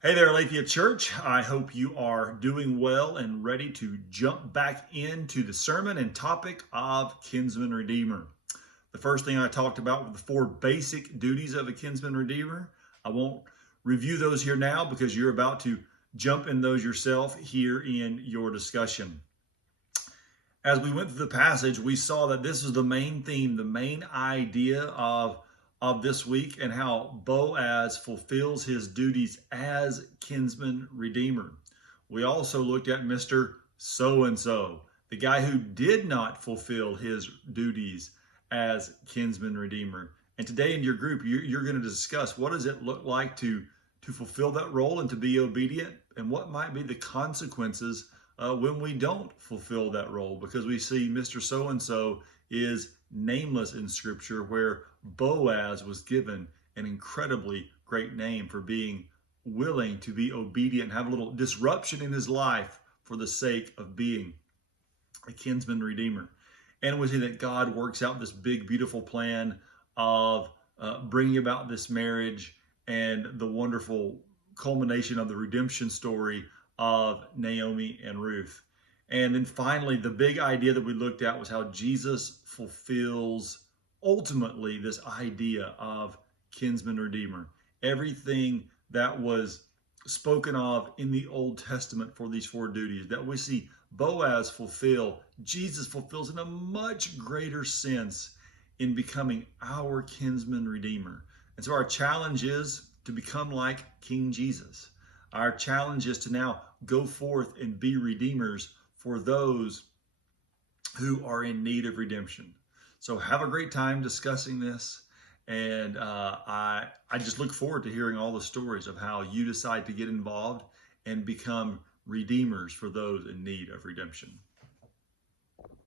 Hey there, Aletheia Church. I hope you are doing well and ready to jump back into the sermon and topic of Kinsman Redeemer. The first thing I talked about were the four basic duties of a Kinsman Redeemer. I won't review those here now because you're about to jump in those yourself here in your discussion. As we went through the passage, we saw that this is the main theme, the main idea of this week, and how Boaz fulfills his duties as kinsman redeemer. We also looked at Mr. So-and-so, the guy who did not fulfill his duties as kinsman redeemer. And today in your group, you're going to discuss what does it look like to fulfill that role and to be obedient, and what might be the consequences when we don't fulfill that role, because we see Mr. So-and-so is nameless in Scripture, where Boaz was given an incredibly great name for being willing to be obedient and have a little disruption in his life for the sake of being a kinsman redeemer. And we see that God works out this big, beautiful plan of bringing about this marriage and the wonderful culmination of the redemption story of Naomi and Ruth. And then finally, the big idea that we looked at was how Jesus fulfills ultimately this idea of kinsman redeemer. Everything that was spoken of in the Old Testament for these four duties that we see Boaz fulfill, Jesus fulfills in a much greater sense in becoming our kinsman redeemer. And so our challenge is to become like King Jesus. Our challenge is to now go forth and be redeemers for those who are in need of redemption. So have a great time discussing this. And I just look forward to hearing all the stories of how you decide to get involved and become redeemers for those in need of redemption.